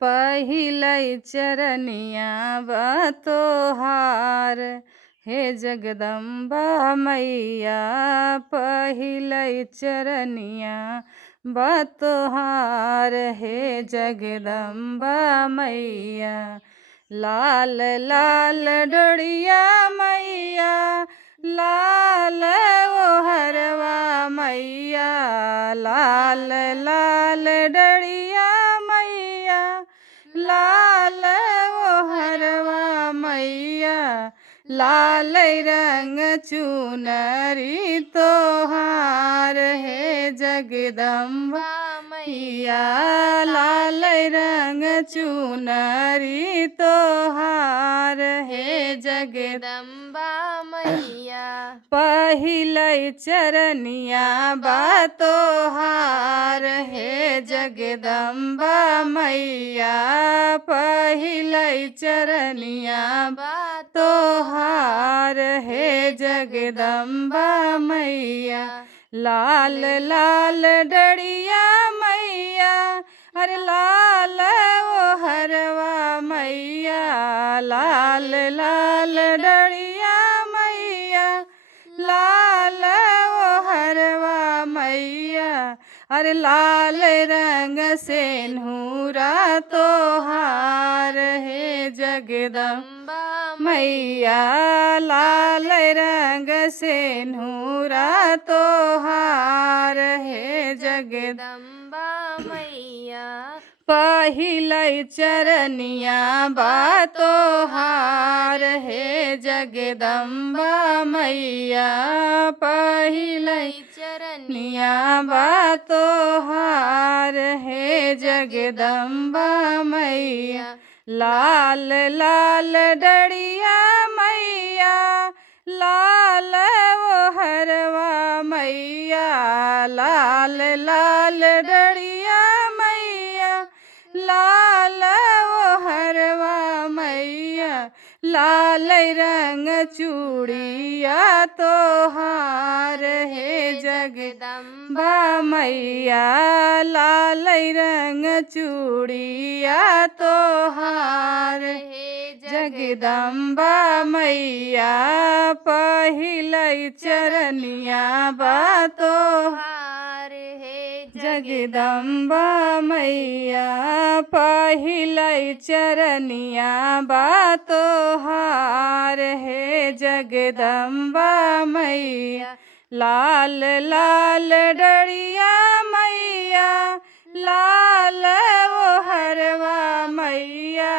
पहिलै चरनिया बा तोहार। हे जगदम्बा मैया पहिलै चरनिया बा तोहार। हे जगदम्बा मैया लाल लाल डोरिया मैया लाल ओहरवा मैया लाल लाल डोरिया मैया लाल ओहरवा मैया लाल रंग चुनरी तोहार। हे जगदम्बा मैया लाल रंग चुनरी तोहार। हे जगदम्बा मैया पहिलै चरनिया बा तोहार। हे जगदम्बा मैया पहिलै चरनिया बा तोहार। हे जगदम्बा मैया लाल लाल डोरिया मैया अरे लाल ओहरवा मैया लाल लाल डोरिया मैया लाल ओहरवा मैया अरे लाल रंग सेनुरा तोहार। हे जगदम्बा मैया लाल रंग सेनुरा तोहार। हे जगदम्बा मैया पहिलै चरनिया बा तोहार। हे जगदम्बा मैया पहिलै चरनिया बा तोहार। हे जगदम्बा मैया लाल लाल डोरिया मैया लाल ओहरवा मैया लाल लाल डोरिया मैया लाल ओहरवा मैया लाल रंग चूड़िया तोहार। हे जगदम्बा मैया लाल रंग चूड़िया तोहार। हे जगदम्बा मैया पहिलै चरनिया बा तोहार। हे जगदम्बा मैया पहिलै चरनिया बा तोहार। हे जगदम्बा मैया लाल लाल डोरिया मैया लाल ओहरवा मैया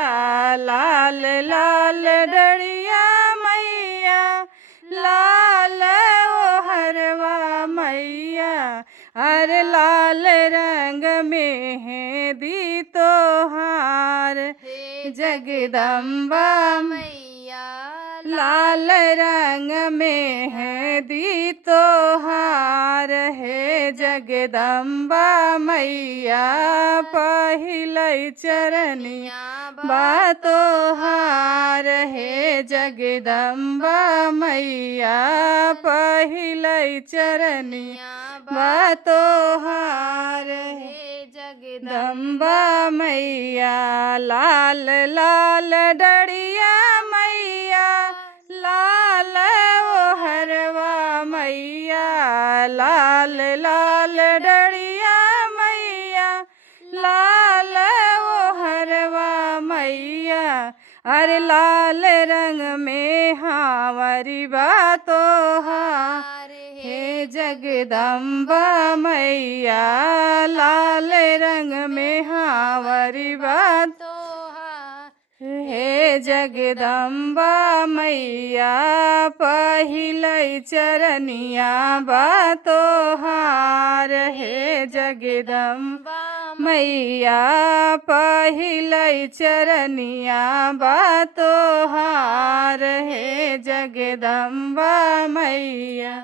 लाल लाल डोरिया मैया लाल ओहरवा मैया अरे लाल रंग मेहंदी तोहार। हे जगदम्बा मैया लाल रंग मेहंदी तोहार। हे जगदम्बा मैया पहिलै चरनिया बा तोहार। हे जगदम्बा मैया पहिलै चरनिया बा तोहार। हे जगदम्बा मैया लाल लाल डोरिया मैया लाल ओहरवा मैया लाल लाल डोरिया मैया लाल ओहरवा मैया अरे लाल रंग में हावरी बा तोहार। हे जगदम्बा मैया लाल रंग में हावरी बा तोहार। हे जगदम्बा मैया पहिलै चरनिया बा तोहार। हे जगदम्बा मैया पहिलै चरनिया बा तोहार। हे जगदम्बा मैया।